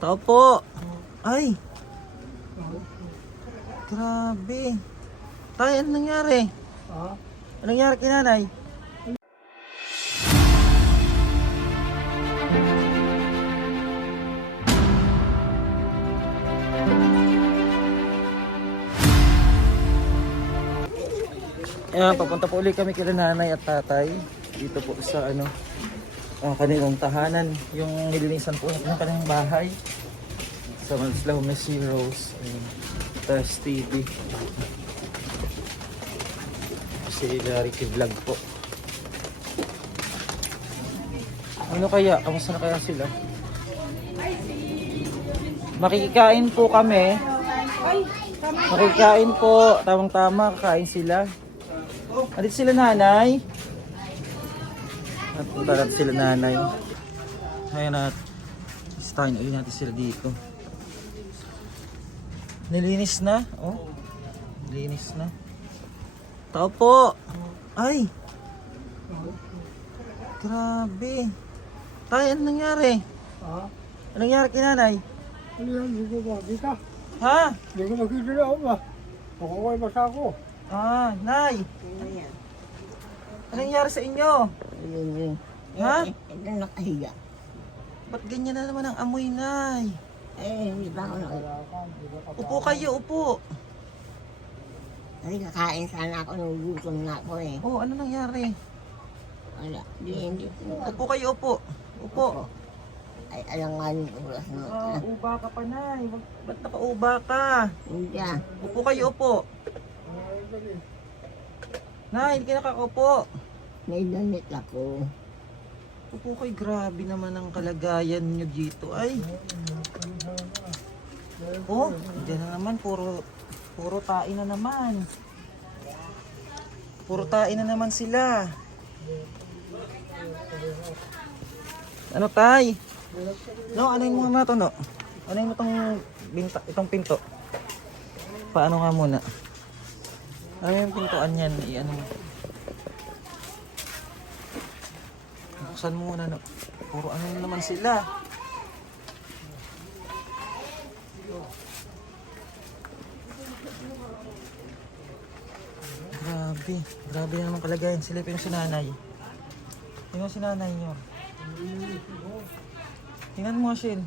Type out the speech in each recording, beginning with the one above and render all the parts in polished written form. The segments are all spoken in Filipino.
Tao po. Ay. Grabe. Tay, ano nangyari? Ano nangyari kay nanay? Ayan, papunta po ulit kami kila nanay at tatay. Dito po sa kanilang tahanan. Yung nilinisan po ng kanilang bahay. Sa Manslaw Messi Rose. Tas TV. Si Ricky Vlog po. Ano kaya? Kamusta na kaya sila? Makikikain po kami. Makikikain po. Tamang-tama, kakain sila. Andito sila nanay. At punta natin sila nanay. Ayan at istahin ulit natin sila dito. Nilinis na. Oh. Nilinis na. Tao po. Ay. Grabe. Tay, ano nangyari? Ano nangyari kay nanay? Ano yan? Hindi ko makikita. Ha? Hindi ko makikita na ako ba? Makukuha yung basa ko. Ah, nay. Ano nangyari sa inyo? Ha? Ito nakahiga. Ba't ganyan na naman ang amoy, nay? Hindi ba ako Upo kayo, upo. Kasi kakain sana ako, nagugutom na ako eh. Oh, ano nangyari? Wala, hindi. Upo kayo, upo. Upo. Ay, alam nga yung oras na. Uba ka pa, nay. Ba't naka-uba ka? Hindi ah. Upo kayo, upo. Nay, hindi kayo nakakaupo. May damit ako. Upo kayo, grabe naman ang kalagayan nyo dito. Ay. Oh, hindi na naman. Puro tain na naman. Puro tain na naman sila. Ano tay? No, anuin mo nga ito, no? Anuin mo itong pinto. Paano nga muna? Ano yung pintuan yan? I-ano mo. Buksan mo muna, no? Puro ano naman sila. Grabe. Grabe naman kalagayan. Sila pa yung sinanay. Tingnan si nanay nyo. Tingnan mo, Shin.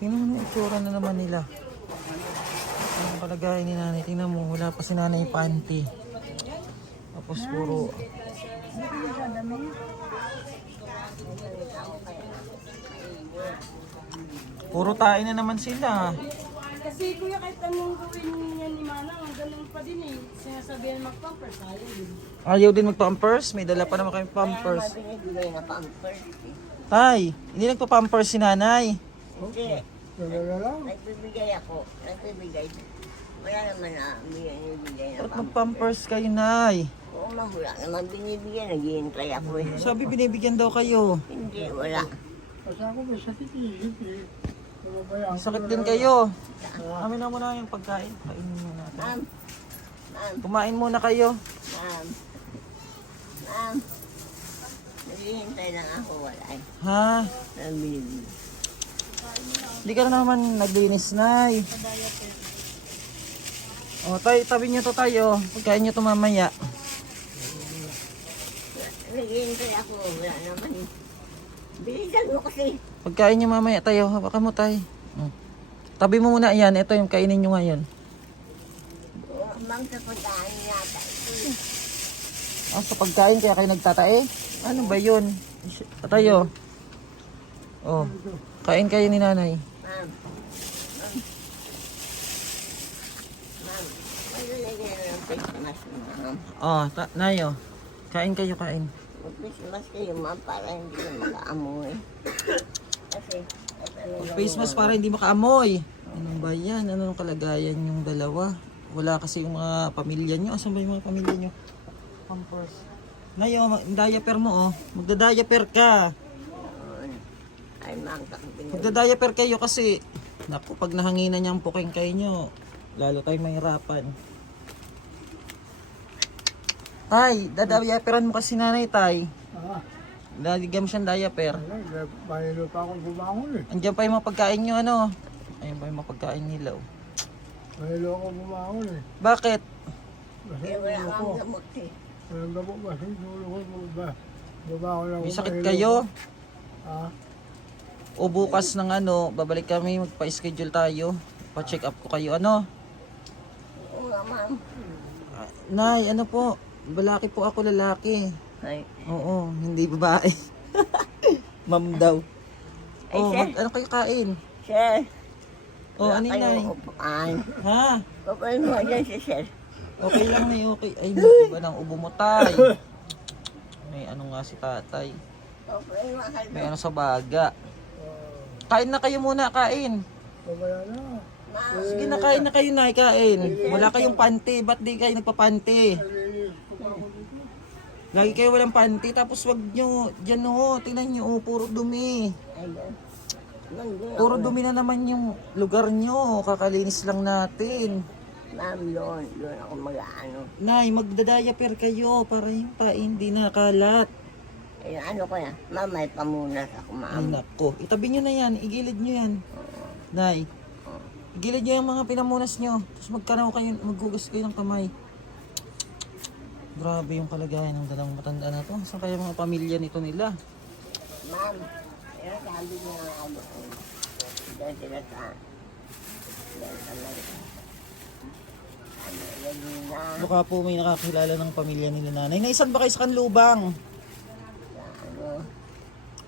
Tingnan mo yung itsura na naman nila. Ang kalagayan ni nanay. Tingnan mo, wala pa si nanay panty. Tapos puro... Puro tain na naman sila. Kasi kuya, kahit anong gawin niya ni Manang, ang ganun pa din eh. Sinasabihan mag-pampers, ayaw din. Ayaw din magpa-pampers? May dala pa naman kayong pampers. Binibigay na pampers. Tay, hindi nagpa-pampers si nanay. Hindi. Wala lang. Nagbibigay ako. Nagbibigay. Wala naman na binibigay na Ba't pampers. mag-pampers kayo, nay? Oo, mahula naman binibigay. Naghihintay ako eh. Sabi binibigyan daw kayo. Hindi, wala. Kasi ako may sakit eh. Hindi. May sakit din kayo. Amin na muna yung pagkain. Kainin muna natin. Ma'am. Ma'am. Kumain muna kayo. Ma'am. Ma'am. Naghihintay lang ako. Wala eh. Ha? Nabibigay. Hindi ka na naman naglinis, nay. O, tay, tabi nyo to tayo. Pagkain nyo to mamaya. Naghihintay ako. Wala naman eh. Bilisan mo kasi. Pagkain nyo mamaya tayo. Hawakan mo, tay. Tabi mo muna yan. Ito yung kainin nyo ngayon. Ma'am, sa pagkaan yata. Ah, sa pagkain kaya kayo nagtatae? Ano ba yun? Tayo. Oh, kain kayo ni nanay. Ma'am. Ma'am. Ma'am. Malalagyan na ng face mask, ma'am. Oh, nayo. Kain kayo, kain. Mag-face mask kayo, ma'am, para hindi ka makaamoy. Kasi, Face mask para hindi makaamoy. Ano ba yan? Anong kalagayan yung dalawa? Wala kasi yung mga pamilya nyo. Asan ba yung mga pamilya nyo? Pampers. Nayo, diaper mo oh. Magda-diaper ka. ay, ma'am, Magda-diaper kayo kasi naku, pag nahanginan niyang puking kayo nyo, lalo tayong mahirapan. Tay, dadiaperan mo kasi nanay, tay. Lalagyan mo siyang diaper. Mahilo pa akong bumangon eh. Andiyan pa yung mga pagkain nyo, ano. Ayun ba yung mga pagkain nila oh. Mahilo ako bumangon eh. Bakit? Kasi Eh, wala ulo ko. kang gamot eh. Walang gamot kasi ulo ko. Bumangon ako. May sakit mahilo kayo? ko. Ha? O bukas ng ano, babalik kami, magpa-schedule tayo. Pa-check up ko kayo. Ano? Oo nga, ma'am. Nay, ano po? Lalaki po ako, lalaki. Ay, Oo, hindi babae. Ma'am daw. Ay, Oh, sir. ano kayo kain? sir. Oh, ano Wala nay? kayong upuan. Ha? Papayin mo dyan si sir. Okay lang nay, okay. Ay, iba ng ubo mo tay. May ano nga si tatay. Papayin mo ka May ano sa baga. Kain na kayo muna, kain. Pabaya na. Ma'am, Sige na, kain na kayo nay, kain. Wala kayong panty, ba't di kayo nagpapanty? Nalinis ko pa ako dito. Lagi kayo walang panty, tapos wag nyo, dyan o, tingnan nyo, oh, puro dumi. ayun. Nandun Puro ako. dumi na naman yung lugar nyo, kakalinis lang natin. Ma'am, doon ako mag-ano. Nay, magdadiaper kayo para yung pain hindi nakalat. Ayun, ano ko yan? Ma'am, may pamunas ako, Ay ma'am. nako, itabi nyo na yan, igilid nyo yan. Nay, igilid nyo yung mga pinamunas nyo, tapos maghugas kayo ng kamay. Grabe yung kalagayan ng dalawang matanda na to. Saan kaya mga pamilya nito nila? Ma'am, pero sabi niya nga ano ko. Dahil sila sa... Dahil sa ano, yan na. Baka po may nakakilala ng pamilya nila nanay. Nay, saan ba kayo sa Kanlubang? Sa ano,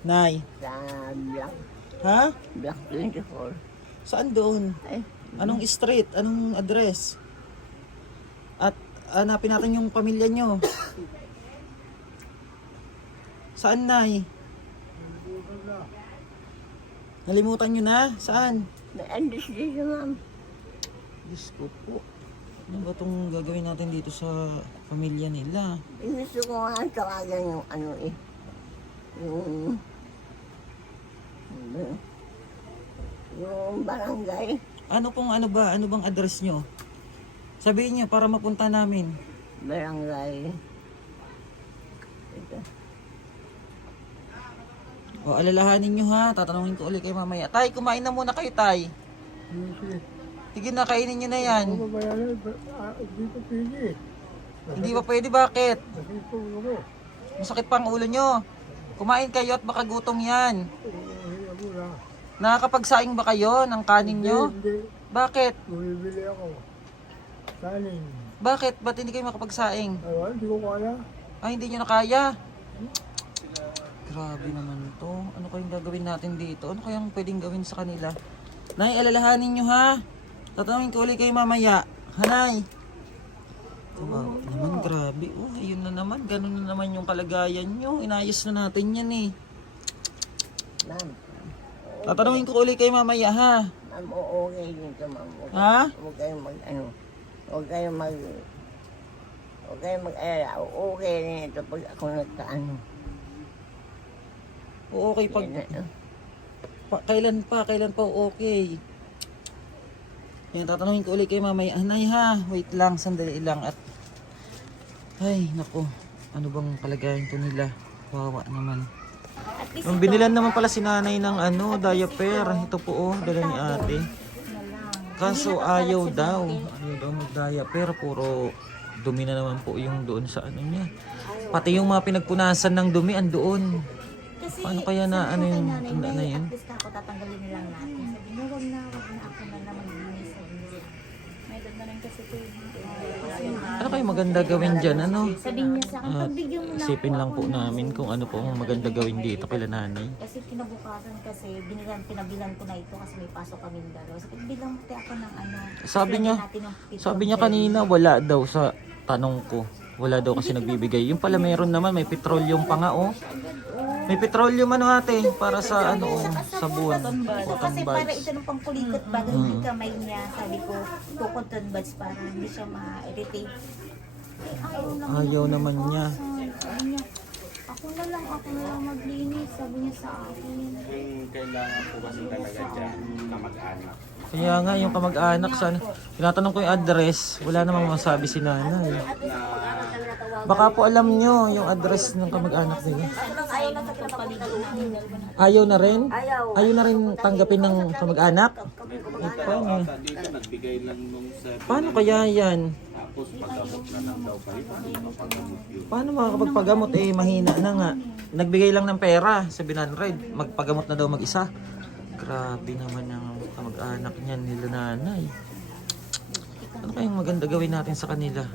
Nay, sa Block, ha? Block 24. Saan doon? Ay, Anong street? Anong address? At hanapin natin yung pamilya nyo. Saan, Nay? Nalimutan nyo na? Saan? may address dito, ma'am. Diyos ko po. Ano ba itong gagawin natin dito sa pamilya nila? Gusto ko nga tawagan yung ano eh. Yung barangay. Ano ba? Ano bang address nyo? Sabihin nyo para mapunta namin. Barangay. Ito. O, alalahanin nyo ha. Tatanungin ko ulit kayo mamaya. Tay, kumain na muna kayo, Tay. Sige. Sige na, kainin nyo na yan. Pabaya na. Dito pili. Hindi ba pwede? Bakit? Kasi ito ulo ko. Masakit pa ang ulo nyo. Kumain kayo at baka gutom yan. Ako na. Nakakapagsaing ba kayo ng kanin nyo? Hindi. Bakit? Bumibili ako. Kanin. Bakit? Ba't hindi kayo makapagsaing? Ayun, hindi ko kaya. Ay, hindi nyo na kaya. Grabe naman to. Ano kayong gagawin natin dito? Ano kayang pwedeng gawin sa kanila? Nay, alalahanin nyo ha. Tatanungin ko ulit kayo mamaya. Hanay. Kawawa naman, grabe. Oh, ayun na naman. Ganun na naman yung kalagayan nyo. Inayos na natin yan eh. Ma'am. Tatanungin ko ulit kayo mamaya ha. Ma'am, okay dito, ma'am. Ha? Huwag kayong mag, ano, huwag kayong mag-alala. Okay rin ito pag ako nagkaano. Oo, okay pag... Yan, Kailan pa okay? Yan, tatanungin ko ulit kayo mamaya. Anay ha, wait lang, sandali lang at... Ay, naku. Ano bang kalagayan to nila? Wawa naman. Ang binilan naman pala si nanay ng ano, diaper. Ito po oh, dala ni ate. Kaso ayaw daw. Ayaw daw mag-diaper. Puro dumi na naman po yung doon sa ano niya. Pati yung mga pinagpunasan ng dumi, andoon. Paano kaya na ano yung tanda na yun? At least ako tatanggalin nilang natin. Sabi niya, wag na ako na naman linis. May dagda rin kasi ito. Ano kayo maganda gawin dyan? Ano? Sabi niya sa akin, pagbigyan mo na Isipin ako, lang po ako na namin kung ano po ang maganda gawin dito kila nanay. Kasi kinabukasan kasi, pinabilan ko na ito kasi may pasok kaming dalawa. Sabi, bilang mo tayo ako ng ano. Sabi niya, lagyan natin ng pitong Sabi niya jelly. kanina wala daw sa tanong ko. Wala daw kasi nagbibigay. Yung pala meron naman, may petroleum pa nga oh. May petroleum ano ate para sa ano oh, sabon. So, Cotton kasi para buds. ito nung pangkulikot bago yung kamay niya, sabi ko, to cotton buds para hindi siya ma-irritate. Eh, ayaw naman Ayaw naman niya. Sabi niya, ako Ako na lang maglinis, sabi niya sa akin. Yung kailangan po kasi talaga dyan, kamag-anak. Kaya nga yung kamag-anak sana. Tinatanong ko yung address, wala namang masabi si nanay. Baka po alam nyo yung address ng kamag-anak nila. Ayaw na rin? Ayaw na rin tanggapin ng kamag-anak? Paano? Dito, nagbigay lang nung 7. Paano kaya yan? Tapos pagkamot na lang daw kayo, papagamot yun. Paano makakapagpagamot eh mahina na nga. Nagbigay lang ng pera, 700. Magpagamot na daw mag-isa. Grabe naman ang kamag-anak niyan nila nanay. Ano kayang maganda gawin natin sa kanila?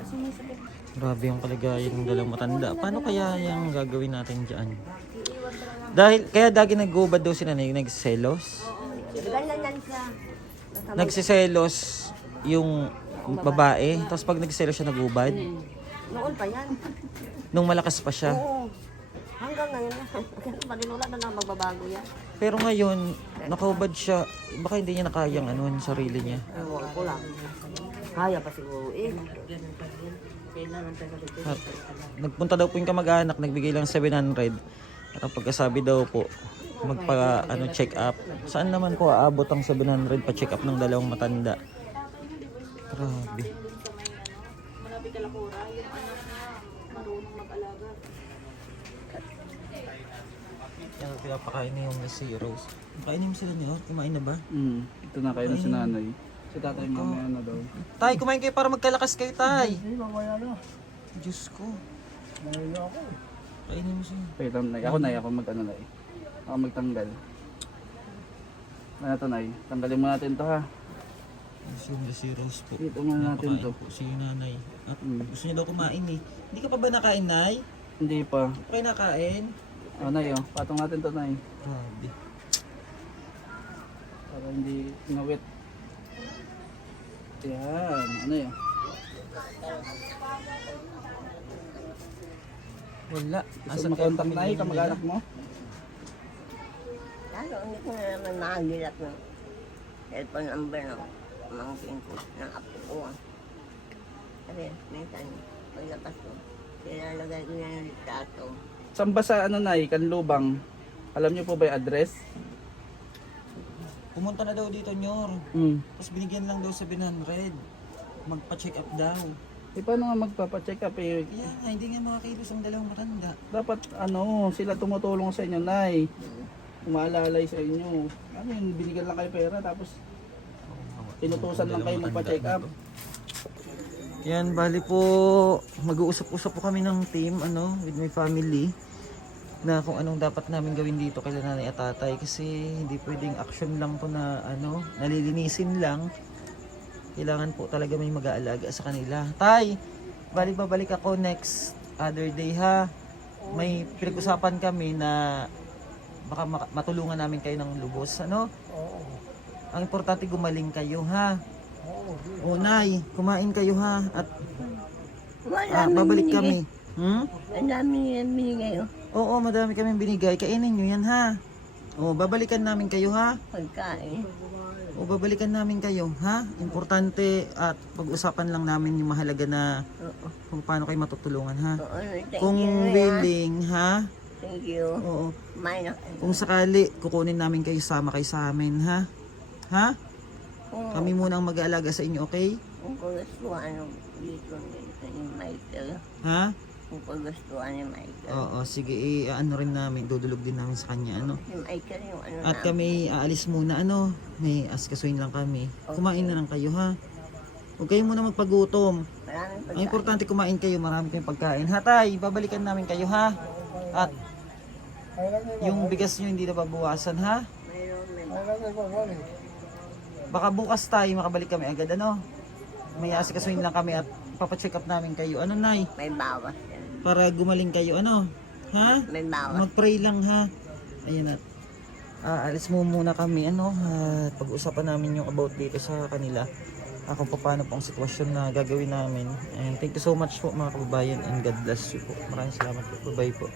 Grabe yung kalagayan ng dalawang matanda. Paano kaya yung gagawin natin dyan? Dahil, kaya dagi nag-ubad daw si nanay, nagselos. Ganyan yan siya. Nagsiselos yung babae, tapos pag nagselos siya nag-ubad. Noon pa yan. Nung malakas pa siya. Oo. Hanggang ngayon na. Paninula na lang magbabago yan. Pero ngayon, nakaubad siya. Baka hindi niya nakayang ano, yung sarili niya. Ewan ko lang. Kaya pa siguro eh. At nagpunta daw po yung kamag-anak, nagbigay lang 700. At ang pagkasabi daw po, magpa check up. Saan naman po aabot ang 700 pa check up ng dalawang matanda? Grabe. Yan ang pinapakain niya yung Miss Rose. Kainin mo sila niyo? Kumain na ba? Ito na kayo na si nanay. Si tatay mamaya na daw. Tay, kumain kayo para magkalakas kayo, tay. Hindi, mamaya na. Diyos ko. Mamaya ako. Kainin mo siya. Wait lang, nay. Ako mag-ano nay. Ako magtanggal. Ano to nay? Tanggalin mo natin to ha. Si Rose po. Dito muna natin to. Po, si nanay. At gusto niya daw kumain eh. Hindi ka pa ba nakain, nay? Hindi pa. Okay nakain? Oh nay oh. Patong natin to nay. Grabe. Para hindi ngawit. Yan. Ano yun? Wala. Gusto makontak na kamag-anak mo? Lalo, hindi ko na naman makagilat ng cellphone number ng mga ko ng apo ko. Kasi, minsan, paglabas ko, silalagay ko na yung litrato. Saan ba sa ano nay? Kanlubang? Alam niyo po ba yung address? Pumunta na daw dito, Nyor. Tapos binigyan lang daw 700. Magpa-check up daw. Eh paano nga magpapacheck up eh? Kaya nga, hindi nga makakilos ang dalawang matanda. Dapat ano, sila tumutulong sa inyo, nay. Umaalalay sa inyo. Ano yun, binigyan lang kayo pera tapos tinutusan lang kayo magpa-check up. Yan, bali po, mag-uusap-usap po kami ng team, with my family, na kung anong dapat namin gawin dito kay nanay at tatay, kasi hindi pwedeng action lang po na, nalilinisin lang. Kailangan po talaga may mag-aalaga sa kanila. Tay, bali babalik ako next other day ha. May pinag-usapan kami na baka matulungan namin kayo ng lubos, Oo. Ang importante gumaling kayo ha. Oo. O nay, kumain kayo ha. At Wala babalik kami. Ang dami yan binigay, oh. Oo, madami kaming binigay. Kainin nyo yan ha. O, babalikan namin kayo ha. Pagkain. O, babalikan namin kayo ha. Importante at pag-usapan lang namin yung mahalaga na Oo. kung paano kayo matutulungan ha. Oo, thank Kung you, ha. willing ha. Thank you. Oo. Kumain na kayo. Kung sakali, kukunin namin kayo, sama kayo sa amin ha. Ha? Kung, Kami muna ang mag-aalaga sa inyo, okay? kung gustuhan dito ni Michael. Ha? Kung gustuhan ni Michael. Oo, sige, ano rin namin, dudulog din namin sa kanya, Si Michael yung ano At kami aalis muna, may askasuin lang kami. Kumain na lang kayo, ha? Huwag kayo muna magpagutom. Maraming Ang importante kumain kayo, marami kayong pagkain. Ha, tay, babalikan namin kayo, ha? At yung bigas nyo hindi na babawasan, ha? Baka bukas tayo makabalik kami agad, May asikasuin lang kami at papacheck up namin kayo. Ano, nay? May bawas yan. Para gumaling kayo, Ha? May bawas. Mag-pray lang, ha? Ayun at alis mo muna kami, at pag-usapan namin yung about dito sa kanila. Kung paano po ang sitwasyon na gagawin namin. And thank you so much po mga kababayan and God bless you po. Maraming salamat po. Bye-bye po.